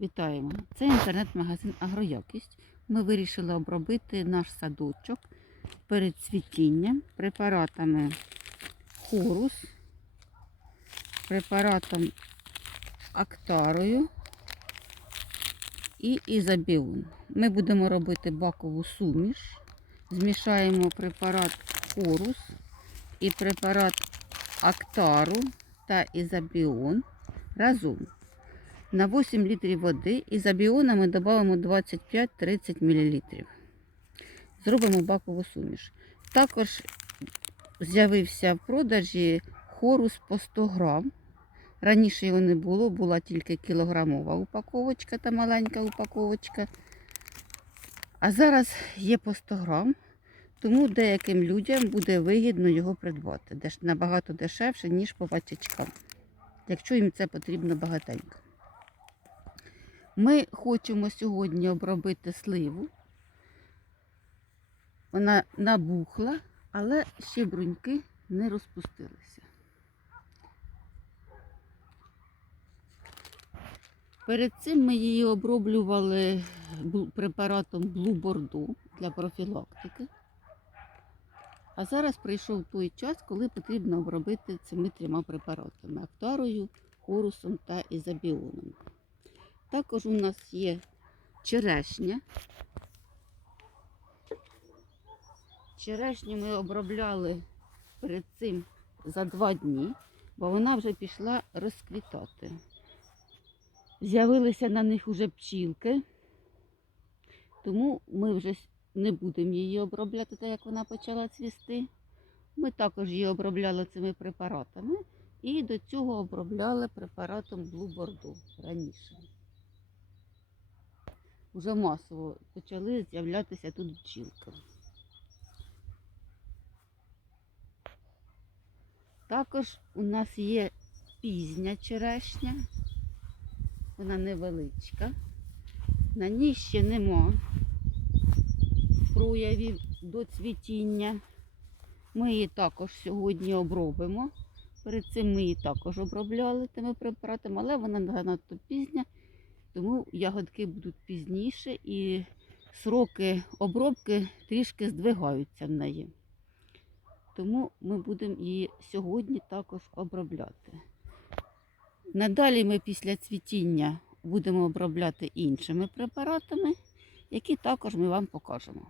Вітаємо! Це інтернет-магазин Агроякість. Ми вирішили обробити наш садочок перед цвітінням препаратами хорус, препаратом актарою і ізобіон. Ми будемо робити бакову суміш. Змішаємо препарат хорус і препарат актару та ізобіон разом. На 8 літрів води і за біонами додамо 25-30 мл. Зробимо бакову суміш. Також з'явився в продажі хорус по 100 грам. Раніше його не було, була тільки кілограмова упаковочка та маленька упаковочка. А зараз є по 100 грам, тому деяким людям буде вигідно його придбати. Набагато дешевше, ніж по пачечкам, якщо їм це потрібно багатенько. Ми хочемо сьогодні обробити сливу. Вона набухла, але ще бруньки не розпустилися. Перед цим ми її оброблювали препаратом Blue Bordeaux для профілактики. А зараз прийшов той час, коли потрібно обробити цими трьома препаратами актарою, хорусом та ізобіоном. Також у нас є черешня. Черешню ми обробляли перед цим за два дні, бо вона вже пішла розквітати. З'явилися на них уже пчілки, тому ми вже не будемо її обробляти, так як вона почала цвісти. Ми також її обробляли цими препаратами і до цього обробляли препаратом Bordeaux раніше вже масово почали з'являтися тут бджілки. Також у нас є пізня черешня, вона невеличка. На ній ще нема проявів до цвітіння. Ми її також сьогодні обробимо. Перед цим ми її також обробляли тими препаратами, але вона занадто пізня тому ягодки будуть пізніше і сроки обробки трішки здвигаються в неї. Тому ми будемо її сьогодні також обробляти. Надалі ми після цвітіння будемо обробляти іншими препаратами, які також ми вам покажемо.